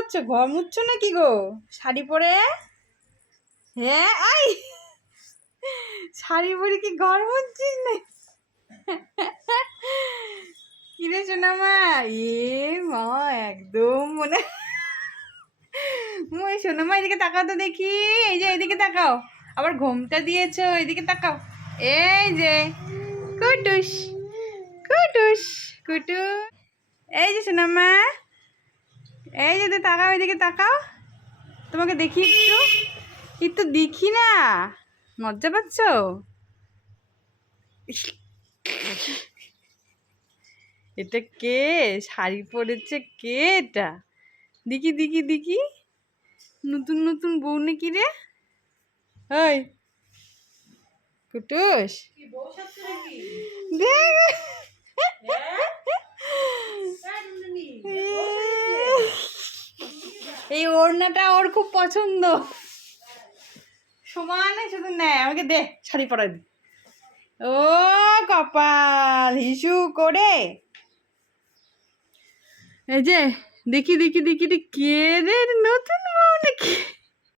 করছো? ঘর মুছছো নাকি গো শাড়ি পরে? হ্যাঁ, আই শাড়ি পরে কি ঘর মুছছিস না? কিরে শোনা মা, মা একদম মনে মই শোনো মা, এদিকে তাকাও তো দেখি। এই যে এদিকে তাকাও, আবার ঘোমটা দিয়েছো, এদিকে তাকাও। এই যে কুটুস কুটুস কুটু, এই যে শোনা মা, এই যে তাকাও, এদিকে তাকাও, তোমাকে দেখি একটু, একটু দেখি না, লজ্জা পাচ্ছ? এটা কে শাড়ি পরেছে? কে এটা? দেখি দেখি দেখি, নতুন নতুন বউ নাকি রে? ওই কুটুস, দেখ এই ওড়নাটা ওর খুব পছন্দ, সমানে শুধু নেয়, আমাকে দে শাড়ি পরাই দি। ও কপাল হিসু করে, এই যে দেখি দেখি দেখি কে রে, নতুন বউ নাকি?